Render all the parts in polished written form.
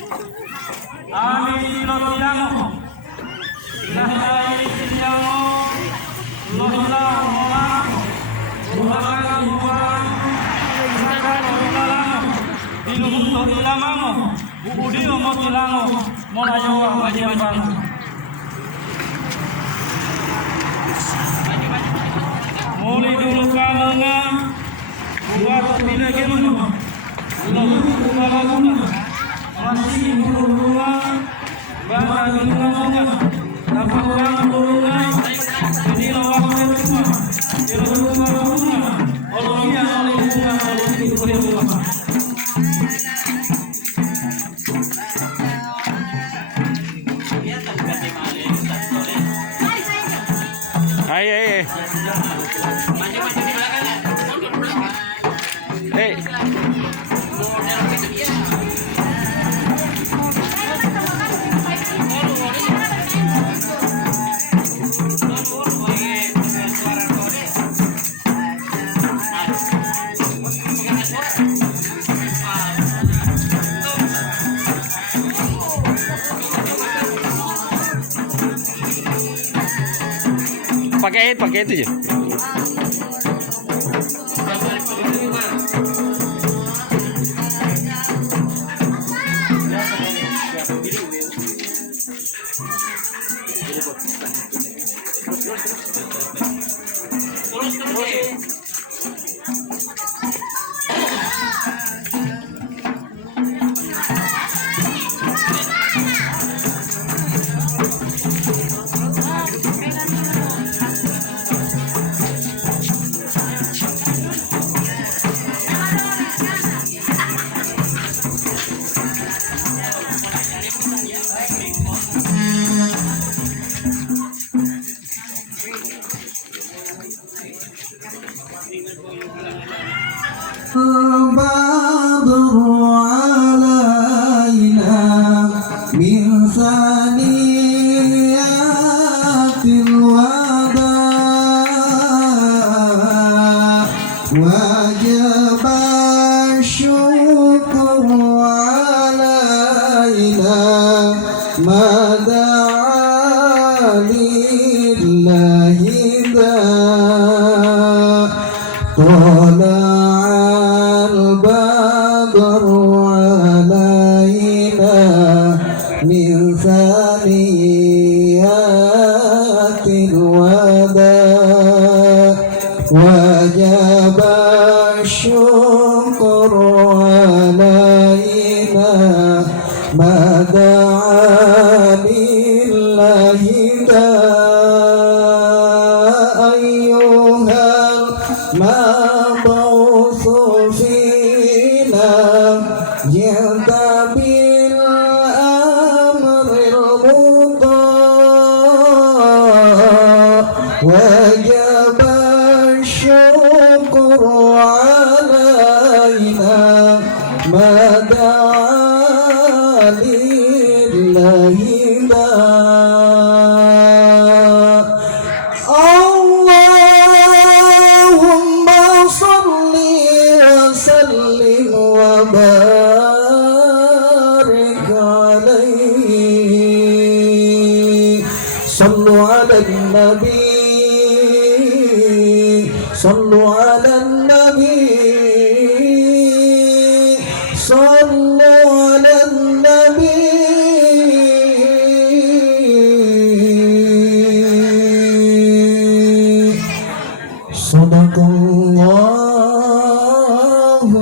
Amin Lotiamo Ilahi Siliamo Lohilah Molang Uhakan Uhakan Uhakan Uhakan Dinum Tohilamamo Udio Motilango Molayo Wajiban Muli dulu kalunga buat bila gimana lalu kalunga masih dulu bahkan kalunga dapat kalunga ini lawan semua dulu kalunga kalau dia kalunga kalau itu Hey. Pakai itu aja. وجب الشكر علينا ما دعا لله ذا طلع البدر علينا من ثنيات الوداع وجب الشكر علينا ما دعا لله أيها المبعوث فينا جئت بالأمر المطاع وجب الشكر علينا ما دعا لله اللهم صل وسلم وبارك عليه صلوا على النبي صلوا على النبي صلوا على النبي صدق الله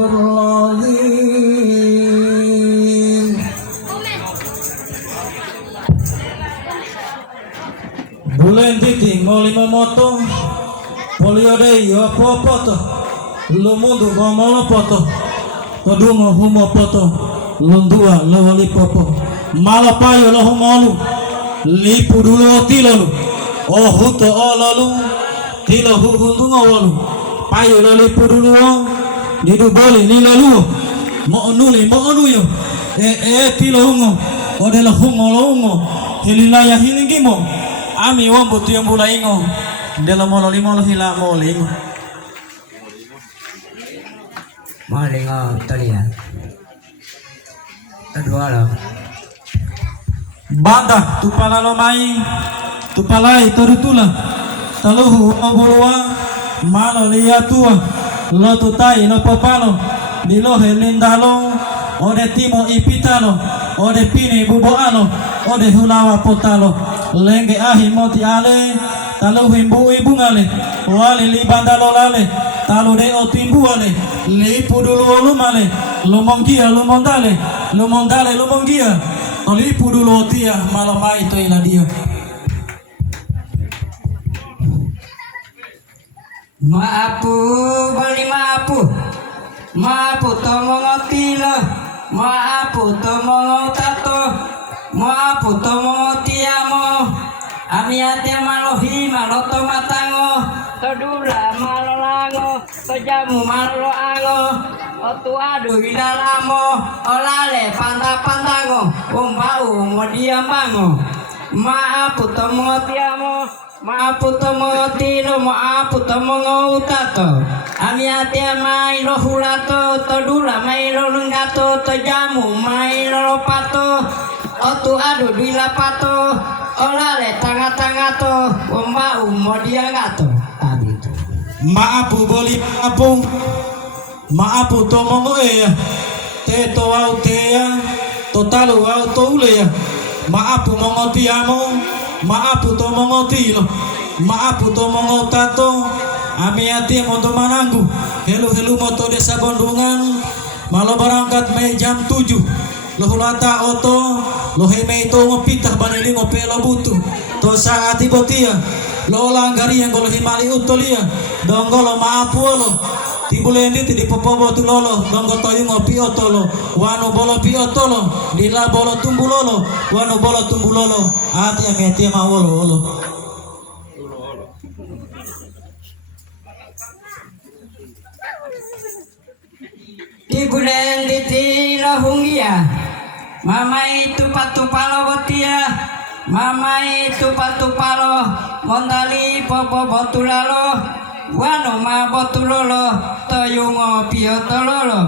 العظيم. Bulan titik mau 5 moto polio dei apa to lu mundu mau poto todungo humo poto lundua lawali popo malapayo lo humolu lipu dulu tilolu oh huto olalu tilo hudungo walu payo lo lipu dulu didu boli ni lalu mo onuyo tilo hungo odela hungo lo hungo hililaya hilingimo ami wambu tuyong bulaingo dela molo hila moling Malingo talian Banda tupala lo mai tupalai torutula taluhu obulua malo liatua lo tutai lo popalo dilo helindalo ode timo ipitalo ode pine buboalo ode hulawa potalo lenge ahi moti ale taluhu imbu ibungale wale li bandalo lale talu de otimbuale li pudulu lumale lumonggia lumondale lumonggia oli pudulu otia malamai to ila dia. Maapu bali maapu tomongo tilo maapu tomongo tato maapu tomongo tiamo ami ate malohi maloto matango todula malolango tojamu malo ango otu adu hilalamo olale panda-pandango umbau modiamango maapu tomongo tiamo maapu tomongo tilo maapu tomongo utato ami ate mai lo hulato todula mai lo lenggato tojamu mai lo pato otu adu dilapato olale tanga-tangato umbau modiagato tadi itu. Maapu boli maapu tomongo te to au tea totalu au toule maapu mongo tiamo maapu tomongo tilo maapu tomongo tato ami ati moto mananggu helu moto desa Bondungan malo berangkat Mei jam 7 lo hulata oto lo hemei to ngopitah banili ngopelo butu to saati botia lo langgari yang golo himali utolia donggolo maapu lo tibulendi ti dipopobo tu lolo donggo toyu ngopi otolo wano bolo pi otolo lila bolo tumbulolo wano bolo tumbulolo ati ameti mawolo olo. Tigulen di tilo hungia mamai tupalo botia mamai tupalo mondali popo botulalo wano ma botulolo toyungo piotololo